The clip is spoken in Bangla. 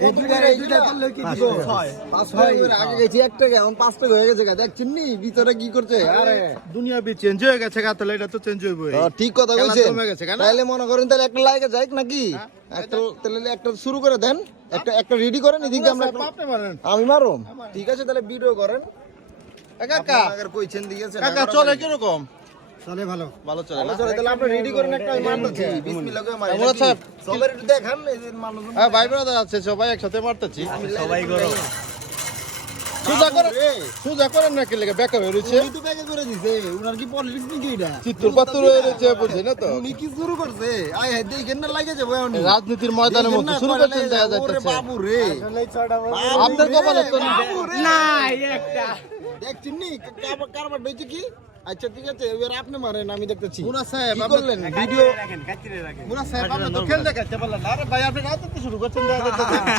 কত টাকা এই দুইটা করলে কি দিব 5 টাকা আগে গেছি 1 টাকা এখন 5 টাকা হয়ে গেছে দেখছেন নি ভিতরে কি করছে আরে দুনিয়া বি চেঞ্জ হয়ে গেছে গা, তাহলে এটা তো চেঞ্জ হইবই। ঠিক কথা খেলা কইছেন কমে গেছে, কেন? তাহলে মনে করেন তাহলে একটা লাইকে যাই নাকি একটা তাহলে একটা শুরু করে দেন একটা রেডি করেন এদিকে আমরা আপনি মারেন। আমি মারুম ঠিক আছে তাহলে ভিডিও করেন কাকা আগে কইছেন দিয়েছেন কাকা চলে কিরকম? চলে ভালো। ভালো চলে না? চলে তাহলে আপনি রেডি করেন একটা আমি মারতেছি বিসমিল্লাহ করে মারি মুরাদ সাহেব। সবাই একটু দেখান এই যে মানুষজন হ্যাঁ ভাই ব্রাদার আছে, সবাই একসাথে মারতেছি। সবাই করো সোজা করেন না কি লেগে বেকা হয়ে রয়েছে, উনি তো ব্যাগে করে দিছে উনার কি পলিটিক্স নাকি এটা চিত্তুর পাত্তুর হয়ে রয়েছে, বুঝছেন না তো? উনি কি শুরু করছে আয় হ্যাঁ দেখেন না লাগে যাবে উনি রাজনীতির ময়দানের মতো শুরু করছেন দেখা ওরে যাচ্ছে। বাবু রে আপনার কপালে তো না একটা দেখছেন নি কারবার হইছে কি আচ্ছা ঠিক আছে এবার আপনি মারেন আমি দেখতেছি মুরাদ সাহেব, কি আপনি- করলেন ভিডিও মুরাদ সাহেব আপনি তো খেল দেখাতে পারলেন না। আরে ভাই আপনি রাজনীতি শুরু করছেন দেখা যাচ্ছে।